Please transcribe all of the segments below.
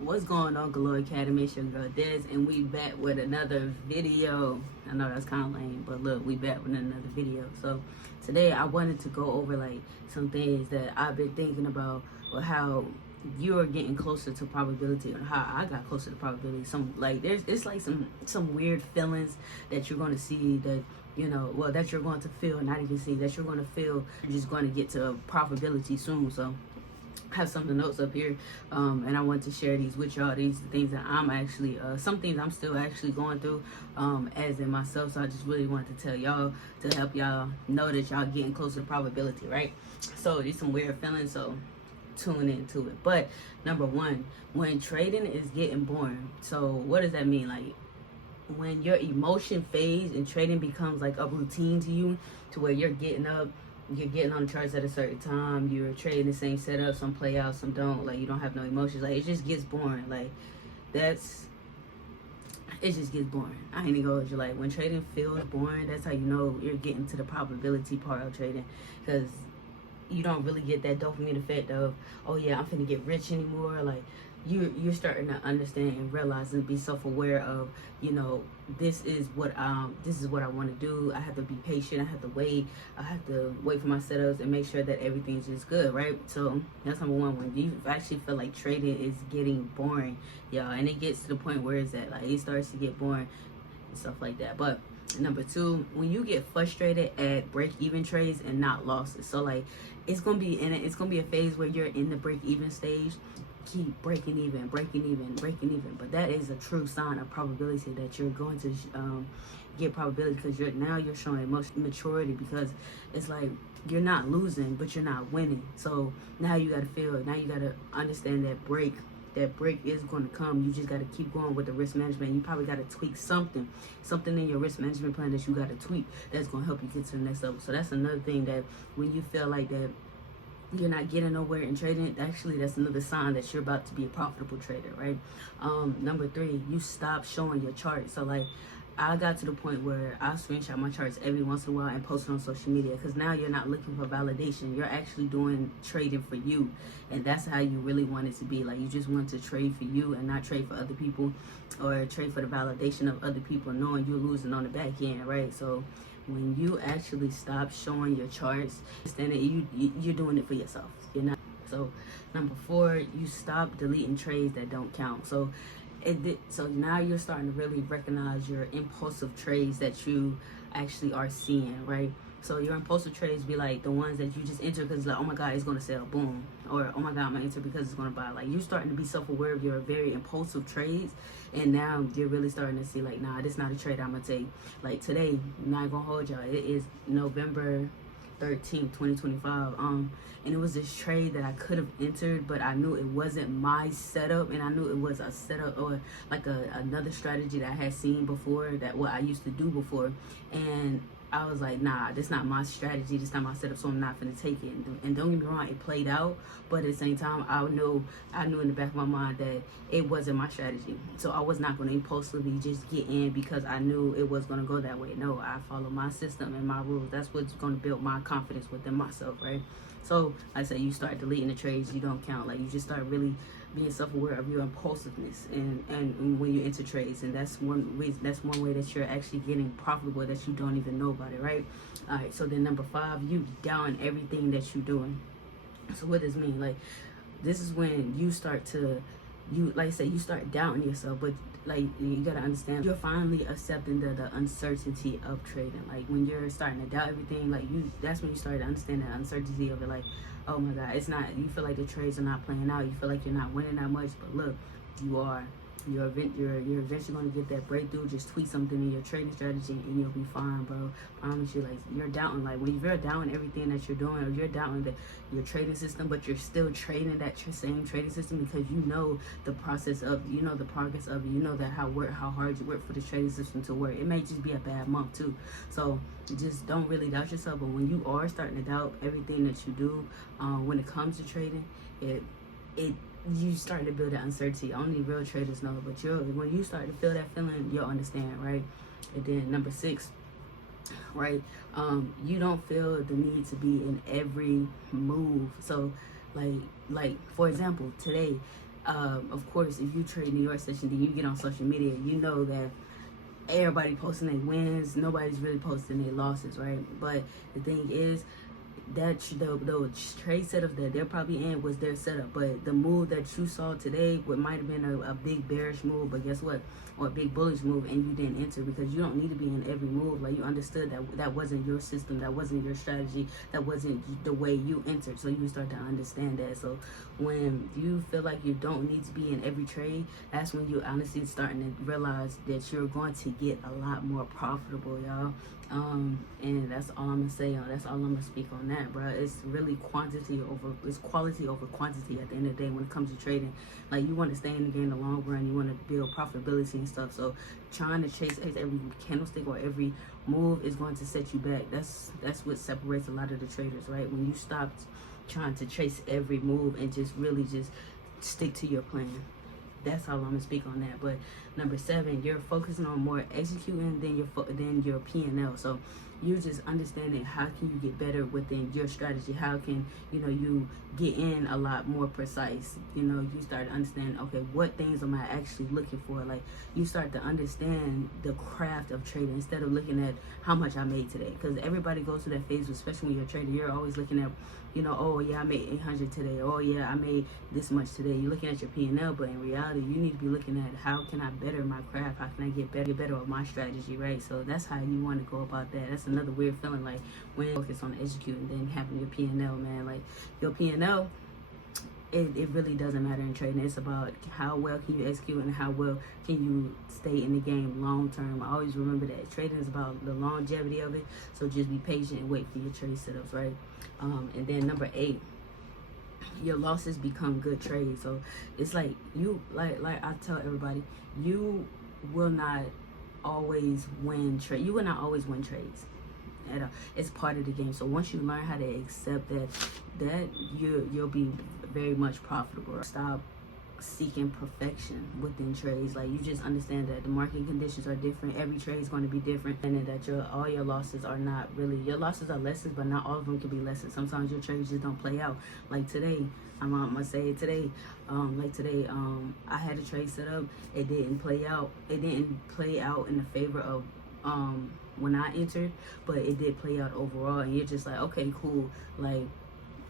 What's going on, Galore Academy? It's your girl Des, and we back with another video. I know that's kind of lame, but look, we back with another video. So today I wanted to go over like some things that I've been thinking about, or how you are getting closer to probability, or how I got closer to probability. Some like it's like some weird feelings that you're going to see, that well, that you're going to feel, not even see, that you're going to feel. You're just going to get to profitability soon. So have some of the notes up here, and I want to share these with y'all. These are things that I'm actually some things I'm still actually going through as in myself. So I just really wanted to tell y'all, to help y'all know that y'all getting closer to probability, right? So these some weird feelings, so tune into it. But number one, when trading is getting boring. So what does that mean? Like, when your emotion fades and trading becomes like a routine to you, to where you're getting up, you're getting on the charts at a certain time, you're trading the same setup, some play out, some don't, like you don't have no emotions, like it just gets boring. Like it just gets boring. I ain't gonna hold you. Like when trading feels boring, that's how you know you're getting to the probability part of trading, because you don't really get that dopamine effect of, oh yeah, I'm finna get rich anymore. Like you're starting to understand and realize and be self-aware of, this is what I want to do. I have to be patient. I have to wait. I have to wait for my setups and make sure that everything's just good, right? So that's number one. When you actually feel like trading is getting boring, y'all, and it gets to the point where it's at, like it starts to get boring and stuff like that. But number two, when you get frustrated at break-even trades and not losses. So like it's gonna be a phase where you're in the break-even stage. Keep breaking even, but that is a true sign of probability, that you're going to get probability, because you're showing emotional maturity, because it's like you're not losing but you're not winning. So now you gotta understand that break is going to come. You just got to keep going with the risk management. You probably got to tweak something in your risk management plan that you got to tweak, that's going to help you get to the next level. So that's another thing, that when you feel like that you're not getting nowhere in trading, actually that's another sign that you're about to be a profitable trader, right? Number three, you stop showing your chart. So like I got to the point where I screenshot my charts every once in a while and post it on social media, because now you're not looking for validation. You're actually doing trading for you, and that's how you really want it to be. Like you just want to trade for you and not trade for other people, or trade for the validation of other people, knowing you're losing on the back end, right? So when you actually stop showing your charts, then you're doing it for yourself. You're not. So number four, you stop deleting trades that don't count. So so now you're starting to really recognize your impulsive trades that you actually are seeing, right? So your impulsive trades be like the ones that you just enter because like, oh my god, it's gonna sell, boom, or oh my god, I'm gonna enter because it's gonna buy. Like you're starting to be self-aware of your very impulsive trades, and now you're really starting to see like, nah, this not a trade I'm gonna take. Like today, I'm not gonna hold y'all. It is November 13th, 2025. And it was this trade that I could have entered, but I knew it wasn't my setup, and I knew it was a setup or like another strategy that I had seen before, that what I used to do before. And I was like, nah, this not my strategy, this not my setup, so I'm not gonna take it. And don't get me wrong, it played out, but at the same time, I knew in the back of my mind that it wasn't my strategy. So I was not gonna impulsively just get in because I knew it was gonna go that way. No, I follow my system and my rules. That's what's gonna build my confidence within myself, right? So like I said, you start deleting the trades you don't count. Like you just start really being self-aware of your impulsiveness and when you enter trades, and that's one reason, that's one way that you're actually getting profitable, that you don't even know about it, right? All right, so then number five, you down everything that you're doing. So what does this mean? Like this is when you start to, like I said, you start doubting yourself, but like you gotta understand, you're finally accepting the uncertainty of trading. Like when you're starting to doubt everything, like that's when you start to understand the uncertainty of it. Like, oh my god, it's not, you feel like the trades are not playing out, you feel like you're not winning that much, but look, you are. You're eventually going to get that breakthrough. Just tweak something in your trading strategy and you'll be fine, bro. Promise you. Like you're doubting, like when you're doubting everything that you're doing, or you're doubting that your trading system, but you're still trading that same trading system because you know the process of, the progress of it. You know that how hard you work for the trading system to work. It may just be a bad month too. So just don't really doubt yourself. But when you are starting to doubt everything that you do, when it comes to trading, you starting to build that uncertainty. Only real traders know, but when you start to feel that feeling, you'll understand, right? And then number six, right? You don't feel the need to be in every move. So like for example, today Of course, if you trade New York session, then you get on social media, you know that everybody posting their wins, nobody's really posting their losses, right? But the thing is, that the trade setup that they're probably in was their setup, but the move that you saw today, what might have been a big bearish move, but guess what, or a big bullish move, and you didn't enter because you don't need to be in every move. Like, you understood that that wasn't your system, that wasn't your strategy, that wasn't the way you entered. So you start to understand that. So when you feel like you don't need to be in every trade, that's when you honestly starting to realize that you're going to get a lot more profitable, y'all. And that's all I'm gonna say on. That's all I'm gonna speak on that, bro. It's really quality over quantity at the end of the day when it comes to trading. Like, you want to stay in the game in the long run, you want to build profitability and stuff. So trying to chase every candlestick or every move is going to set you back. That's what separates a lot of the traders, right? When you stop trying to chase every move and just really just stick to your plan. That's how I'm gonna speak on that. But number 7, you're focusing on more executing than your P&L. So you just understanding how can you get better within your strategy. How can you get in a lot more precise. You start to understand, okay, what things am I actually looking for. Like, you start to understand the craft of trading instead of looking at how much I made today. Because everybody goes through that phase, especially when you're a trader. You're always looking at, oh yeah, I made 800 today. Oh yeah, I made this much today. You're looking at your P&L, but in reality, you need to be looking at how can I better my craft? How can I get better with my strategy, right? So that's how you want to go about that. That's another weird feeling, like when you focus on executing, then having your P&L, man. Like, your P&L, it really doesn't matter in trading. It's about how well can you execute and how well can you stay in the game long term. I always remember that trading is about the longevity of it. So just be patient and wait for your trade setups, right? And then number 8, your losses become good trades. So it's like like I tell everybody, you will not always win trade. You will not always win trades. It's part of the game. So once you learn how to accept that you'll be very much profitable. Stop seeking perfection within trades. Like, you just understand that the market conditions are different. Every trade is going to be different, and that all your losses are not really your losses are lessons, but not all of them can be lessons. Sometimes your trades just don't play out. Like today, I'm gonna say it today. I had a trade set up. It didn't play out. It didn't play out in the favor of when I entered, but it did play out overall. And you're just like, okay, cool. Like,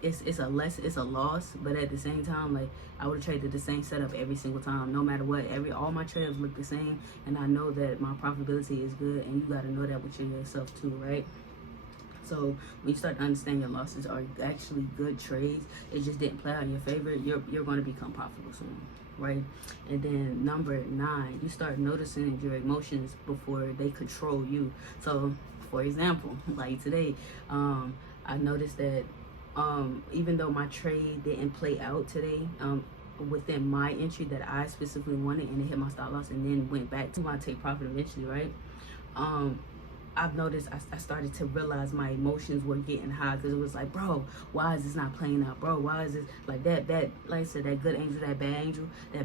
it's a loss, but at the same time, like, I would have traded the same setup every single time, no matter what. All my trades look the same, and I know that my profitability is good, and you got to know that with yourself too, right? So when you start to understand your losses are actually good trades, it just didn't play out in your favor, you're going to become profitable soon, right? And then number 9, you start noticing your emotions before they control you. So for example, like today, I noticed that even though my trade didn't play out today within my entry that I specifically wanted, and it hit my stop loss and then went back to my take profit eventually, right? I've noticed I started to realize my emotions were getting high, because it was like, bro, why is this not playing out? Bro, why is this like that? Like I said, that good angel, that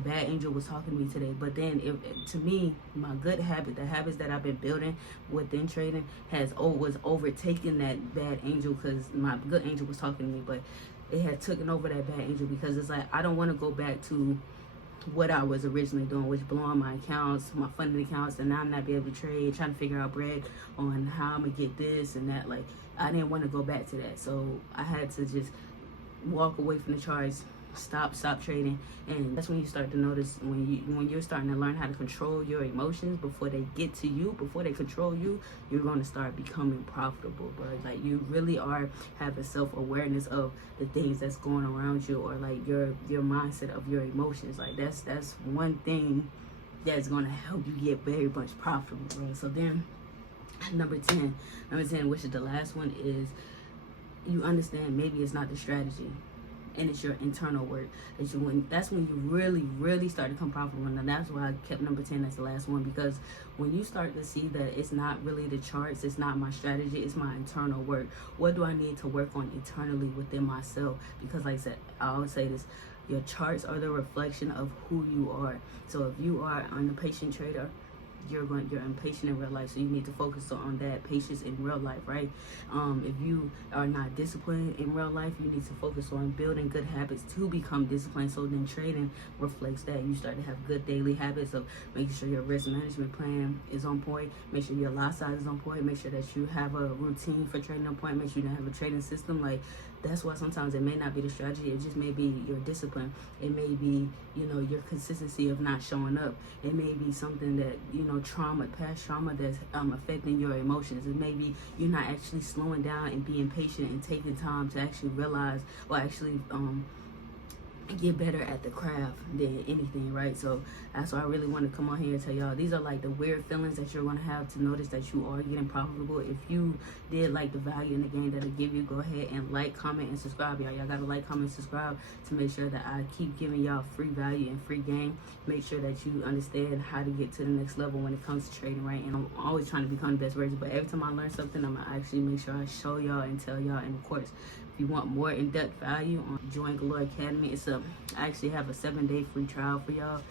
bad angel was talking to me today. But then to me, my good habit, the habits that I've been building within trading was overtaking that bad angel, because my good angel was talking to me, but it had taken over that bad angel, because it's like, I don't want to go back to what I was originally doing, which blowing my accounts, my funded accounts, and now I'm not be able to trade, trying to figure out bread on how I'm gonna get this and that. Like, I didn't want to go back to that, so I had to just walk away from the charts, stop trading. And that's when you start to notice, when you're starting to learn how to control your emotions before they get to you, before they control you, you're going to start becoming profitable, bro. Like, you really are having self-awareness of the things that's going around you, or like your mindset of your emotions. Like, that's one thing that's going to help you get very much profitable, bro. So then number 10, which is the last one, is you understand maybe it's not the strategy, and it's your internal work. That's when you really start to become profitable. And that's why I kept number 10 as the last one, because when you start to see that it's not really the charts, it's not my strategy, it's my internal work. What do I need to work on internally within myself? Because like I said, I always say this, your charts are the reflection of who you are. So if you are an impatient trader, you're impatient in real life, so you need to focus on that patience in real life, right? If you are not disciplined in real life, you need to focus on building good habits to become disciplined. So then trading reflects that. You start to have good daily habits of making sure your risk management plan is on point, make sure your lot size is on point, make sure that you have a routine for trading on point, make sure you have a trading system. Like, that's why sometimes it may not be the strategy, it just may be your discipline. It may be, your consistency of not showing up. It may be something that, past trauma that's affecting your emotions. It may be you're not actually slowing down and being patient and taking time to actually realize, or actually get better at the craft than anything, right? So that's why I really want to come on here and tell y'all, these are like the weird feelings that you're going to have to notice that you are getting profitable. If you did like the value in the game that I give you, go ahead and like, comment, and subscribe, y'all. Y'all gotta like, comment, subscribe to make sure that I keep giving y'all free value and free game. Make sure that you understand how to get to the next level when it comes to trading, right? And I'm always trying to become the best version, but every time I learn something, I'm gonna actually make sure I show y'all and tell y'all. And of course, if you want more in-depth value, join Galore Academy. I actually have a 7-day free trial for y'all,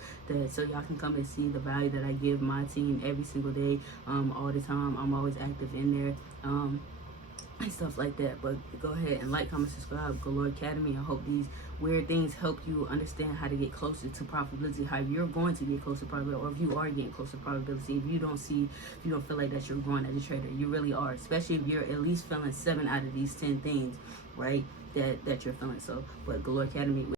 so y'all can come and see the value that I give my team every single day, all the time. I'm always active in there, and stuff like that. But go ahead and like, comment, subscribe, Galore Academy. I hope these weird things help you understand how to get closer to profitability, how you're going to get closer to profitability, or if you are getting closer to profitability. If you don't feel like that you're growing as a trader, you really are, especially if you're at least feeling 7 out of these 10 things, right, that you're feeling. So, but Galore Academy.